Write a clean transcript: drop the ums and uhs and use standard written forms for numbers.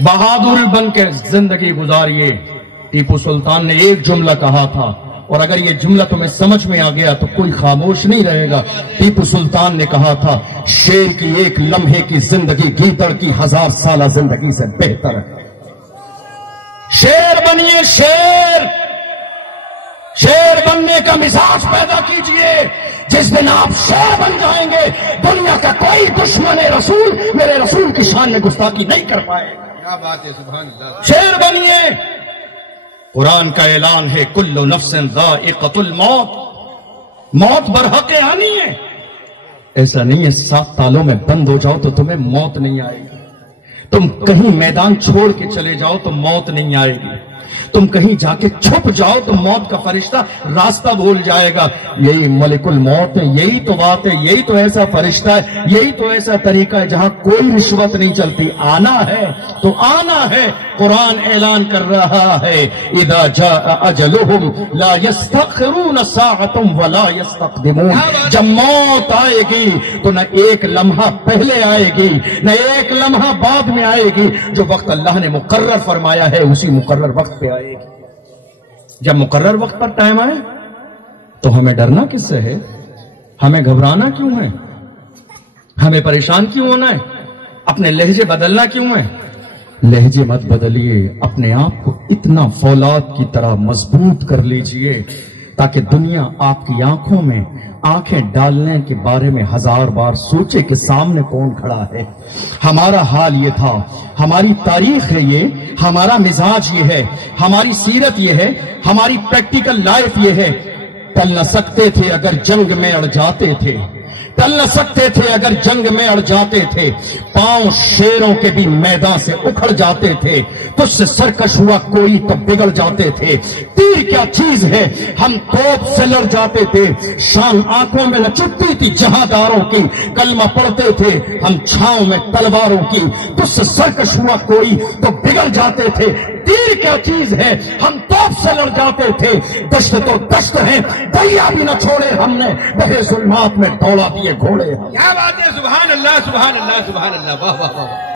बहादुर बन के जिंदगी गुजारिए। टीपू सुल्तान ने एक जुमला कहा था, और अगर ये जुमला तुम्हें समझ में आ गया तो कोई खामोश नहीं रहेगा। टीपू सुल्तान ने कहा था, शेर की एक लम्हे की जिंदगी गीदड़ की 1000 साल जिंदगी से बेहतर है। शेर बनिए, शेर। शेर बनने का मिजाज पैदा कीजिए। जिस दिन आप शेर बन जाएंगे, दुनिया का कोई दुश्मन रसूल मेरे रसूल की शान में गुस्ताखी नहीं कर पाएगा। क्या बात है, सुभान अल्लाह। शेर बनिए। कुरान का ऐलान है, कुल्लु नफ्सिन ज़ाइक़तुल मौत। मौत बरहक आनी है। ऐसा नहीं है 7 तालों में बंद हो जाओ तो तुम्हें मौत नहीं आएगी। तुम कहीं मैदान छोड़ के चले जाओ तो मौत नहीं आएगी। तुम कहीं जाके छुप जाओ तो मौत का फरिश्ता रास्ता भूल जाएगा। यही मलिकुल मौत है, यही तो बात है, यही तो ऐसा फरिश्ता है, यही तो ऐसा तरीका है जहां कोई रिश्वत नहीं चलती। आना है तो आना है। कुरान ऐलान कर रहा है, इदा जाअ अजलुहुम ला यस्तखिरून साअतुम वला यस्तक़दिमून। जब मौत आएगी तो न एक लम्हा पहले आएगी न एक लम्हा बाद में आएगी। जो वक्त अल्लाह ने मुकर्रर फरमाया है उसी मुकर्रर वक्त पे आएगी। जब मुकर्रर वक्त पर टाइम आए तो हमें डरना किससे है? हमें घबराना क्यों है? हमें परेशान क्यों होना है? अपने लहजे बदलना क्यों है? लहजे मत बदलिए, अपने आप को इतना फौलाद की तरह मजबूत कर लीजिए ताकि दुनिया आपकी आंखों में आंखें डालने के बारे में 1000 बार सोचे कि सामने कौन खड़ा है। हमारा हाल ये था, हमारी तारीख है ये, हमारा मिजाज ये है, हमारी सीरत ये है, हमारी प्रैक्टिकल लाइफ ये है। टल न सकते थे अगर जंग में अड़ जाते थे, टल न सकते थे अगर जंग में अड़ जाते थे। पांव शेरों के भी मैदान से उखड़ जाते थे। तुझसे सरकश हुआ कोई तो बिगड़ जाते थे। तीर क्या चीज है, हम तोप से लड़ जाते थे। शान आंखों में न चुपती थी जहादारों की, कलमा पढ़ते थे हम छांव में तलवारों की। तुझसे सरकश हुआ कोई तो बिगड़ जाते थे। तीर क्या चीज है, हम तोप से लड़ जाते थे। दश्त तो दश्त है, दरिया भी न छोड़े हमने, बहे जुल्मात में दौड़ा दिए घोड़े। क्या बात है, सुभान अल्लाह, सुभान अल्लाह, सुभान अल्लाह। वाह वाह वाह।